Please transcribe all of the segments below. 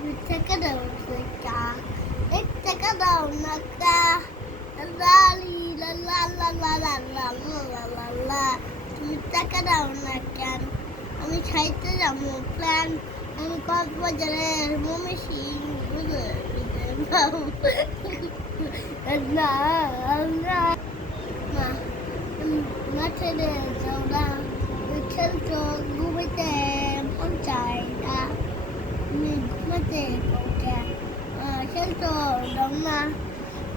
Taka daw ka. Taka daw na ka. Lali la la la la la la la la la. তুমি টাকা দাও না কেন? আমি খাইতে যাবো প্ল্যান। আমি কক্সবাজারের ময়মনসিং না না না মাঠে যাও না খেলতো ঘুমাইতে মন চায় না আমি ঘুমাতে খেলতো না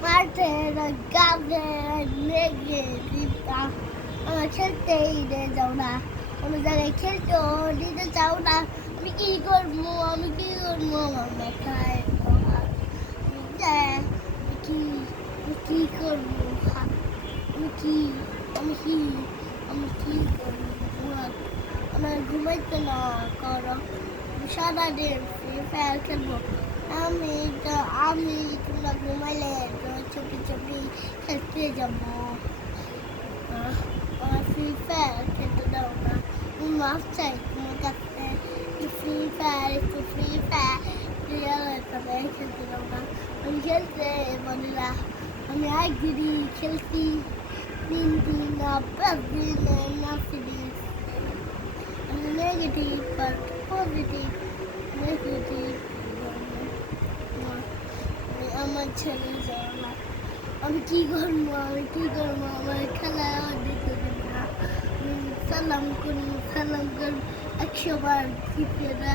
মাঠে গাছে লেগে দিতাম খেলতেই যাও না কোনো জায়গায় খেলতো দিতে চাও না আমি কি করবো আমার দেখায় কি করবো আমি কি আমি কি আমি কি করবো আমার ঘুমাইতে না করো সারাদিন ফ্রি ফায়ার খেলবো আমি তোমরা ঘুমাইলে চুপি চুপি খেলতে যাবো আমার ফ্রি ফায়ার খেলতে দাও না মাফ চাই তোমার কাছে ফ্রি ফায়ার তবে খেলতে দাও না আমি খেলতে বলিলা আমি একদিনই খেলছি 3 দিন না 5 দিন না সিরিজ আমি নেগেটিভ বাট পজিটিভ নেগেটিভ আমার ছেলে যাও না আমি কি করবো আমার খেলা দেখতে দেব না সালাম করবো 100 বার জিতে না